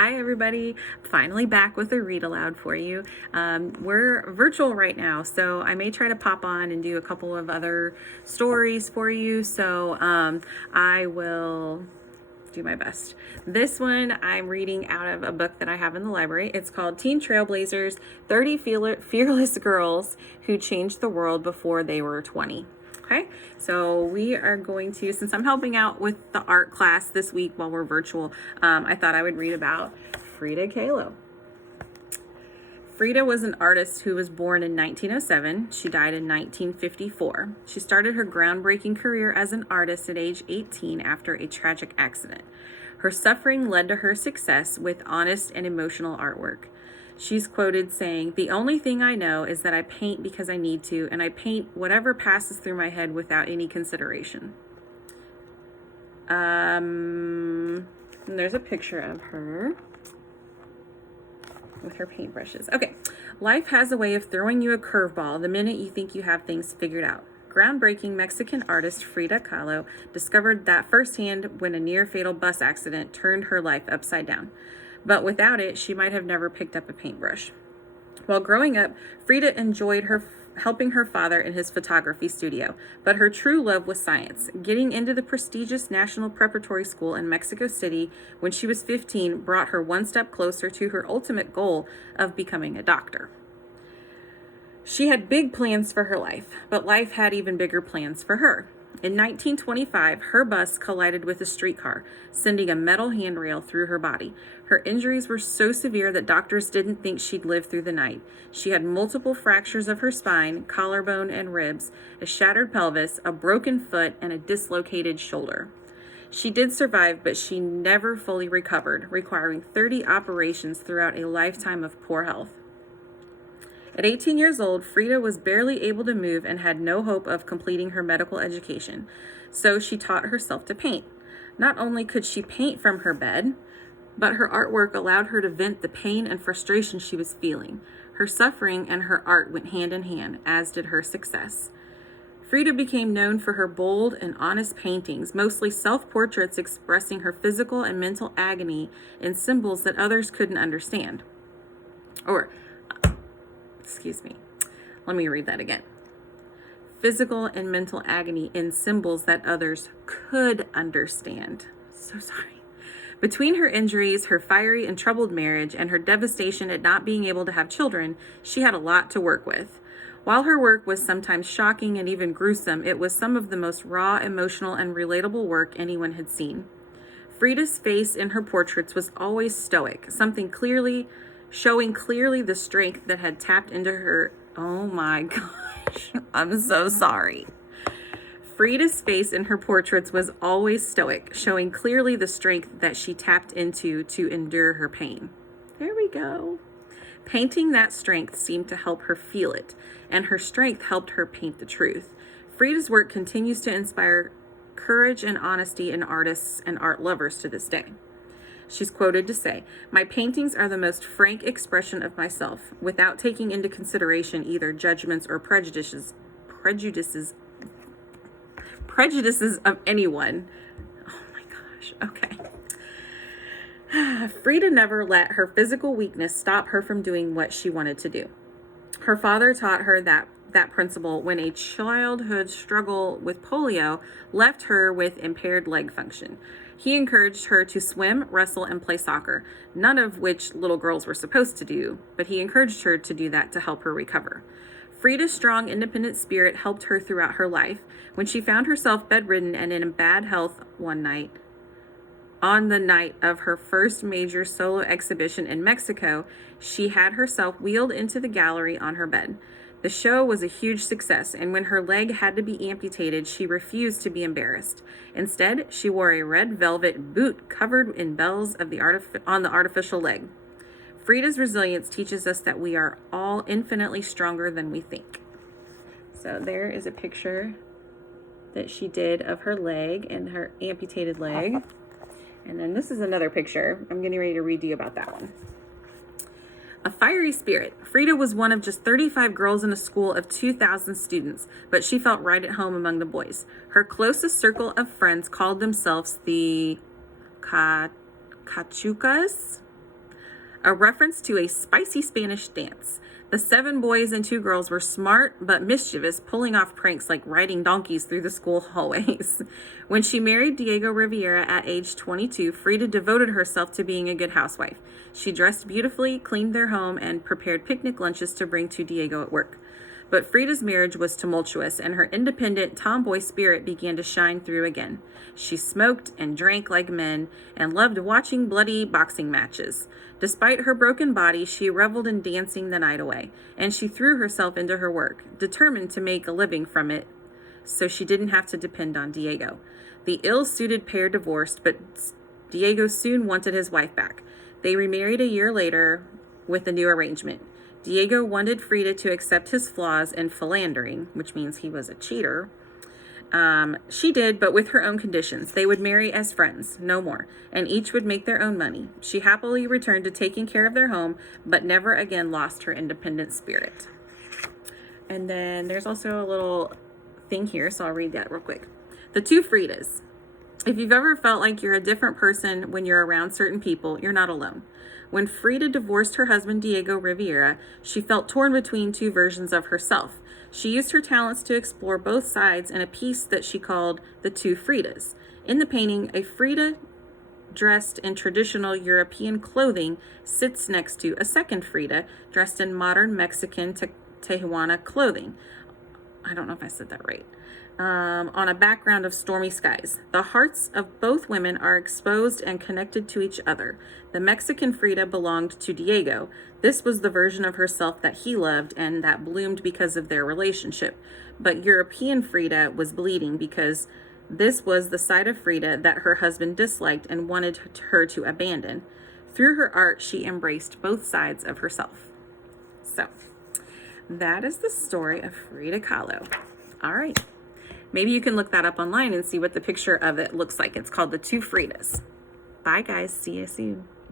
Hi everybody, finally back with a read aloud for you. We're virtual right now, so I may try to pop on and do a couple of other stories for you, so I will do my best. This one I'm reading out of a book that I have in the library. It's called Teen Trailblazers, 30 Fearless Girls Who Changed the World Before They Were 20. Okay, so we are going to, since I'm helping out with the art class this week while we're virtual, I thought I would read about Frida Kahlo. Frida was an artist who was born in 1907. She died in 1954. She started her groundbreaking career as an artist at age 18 after a tragic accident. Her suffering led to her success with honest and emotional artwork. She's quoted saying, "The only thing I know is that I paint because I need to, and I paint whatever passes through my head without any consideration." And there's a picture of her with her paintbrushes. Okay, life has a way of throwing you a curveball the minute you think you have things figured out. Groundbreaking Mexican artist Frida Kahlo discovered that firsthand when a near-fatal bus accident turned her life upside down. But without it, she might have never picked up a paintbrush. While growing up, Frida enjoyed helping her father in his photography studio, but her true love was science. Getting into the prestigious National Preparatory School in Mexico City when she was 15 brought her one step closer to her ultimate goal of becoming a doctor. She had big plans for her life, but life had even bigger plans for her. In 1925, her bus collided with a streetcar, sending a metal handrail through her body. Her injuries were so severe that doctors didn't think she'd live through the night. She had multiple fractures of her spine, collarbone, and ribs, a shattered pelvis, a broken foot, and a dislocated shoulder. She did survive, but she never fully recovered, requiring 30 operations throughout a lifetime of poor health. At 18 years old, Frida was barely able to move and had no hope of completing her medical education, so she taught herself to paint. Not only could she paint from her bed, but her artwork allowed her to vent the pain and frustration she was feeling. Her suffering and her art went hand in hand, as did her success. Frida became known for her bold and honest paintings, mostly self-portraits expressing her physical and mental agony in symbols that others couldn't understand. Let me read that again. Physical and mental agony in symbols that others could understand. So sorry. Between her injuries, her fiery and troubled marriage, and her devastation at not being able to have children, she had a lot to work with. While her work was sometimes shocking and even gruesome, it was some of the most raw, emotional, and relatable work anyone had seen. Frida's face in her portraits was always stoic, showing clearly the strength that had tapped into her. Oh my gosh, I'm so sorry. Frida's face in her portraits was always stoic, showing clearly the strength that she tapped into to endure her pain. There we go. Painting that strength seemed to help her feel it, and her strength helped her paint the truth. Frida's work continues to inspire courage and honesty in artists and art lovers to this day. She's quoted to say, "My paintings are the most frank expression of myself, without taking into consideration either judgments or prejudices of anyone." Oh my gosh, okay. Frida never let her physical weakness stop her from doing what she wanted to do. Her father taught her that principle when a childhood struggle with polio left her with impaired leg function. He encouraged her to swim, wrestle, and play soccer, none of which little girls were supposed to do, but he encouraged her to do that to help her recover. Frida's strong, independent spirit helped her throughout her life. When she found herself bedridden and in bad health one night, on the night of her first major solo exhibition in Mexico, she had herself wheeled into the gallery on her bed. The show was a huge success, and when her leg had to be amputated, she refused to be embarrassed. Instead, she wore a red velvet boot covered in bells on the artificial leg. Frida's resilience teaches us that we are all infinitely stronger than we think. So there is a picture that she did of her leg and her amputated leg. And then this is another picture. I'm getting ready to read to you about that one. A fiery spirit. Frida was one of just 35 girls in a school of 2,000 students, but she felt right at home among the boys. Her closest circle of friends called themselves the Cachucas. a reference to a spicy Spanish dance. The 7 boys and 2 girls were smart but mischievous, pulling off pranks like riding donkeys through the school hallways. When she married Diego Rivera at age 22, Frida devoted herself to being a good housewife. She dressed beautifully, cleaned their home, and prepared picnic lunches to bring to Diego at work. But Frida's marriage was tumultuous, and her independent tomboy spirit began to shine through again. She smoked and drank like men and loved watching bloody boxing matches. Despite her broken body, she reveled in dancing the night away, and she threw herself into her work, determined to make a living from it so she didn't have to depend on Diego. The ill-suited pair divorced, but Diego soon wanted his wife back. They remarried a year later with a new arrangement. Diego wanted Frida to accept his flaws in philandering, which means he was a cheater. She did, but with her own conditions. They would marry as friends, no more, and each would make their own money. She happily returned to taking care of their home, but never again lost her independent spirit. And then there's also a little thing here, so I'll read that real quick. The 2 Fridas. If you've ever felt like you're a different person when you're around certain people, you're not alone. When Frida divorced her husband Diego Rivera, she felt torn between 2 versions of herself. She used her talents to explore both sides in a piece that she called The 2 Fridas. In the painting, a Frida dressed in traditional European clothing sits next to a second Frida dressed in modern Mexican Tijuana clothing. I don't know if I said that right. On a background of stormy skies. The hearts of both women are exposed and connected to each other. The Mexican Frida belonged to Diego. This was the version of herself that he loved and that bloomed because of their relationship. But European Frida was bleeding because this was the side of Frida that her husband disliked and wanted her to abandon. Through her art, she embraced both sides of herself. So, that is the story of Frida Kahlo. All right. Maybe you can look that up online and see what the picture of it looks like. It's called The 2 Fridas. Bye, guys. See you soon.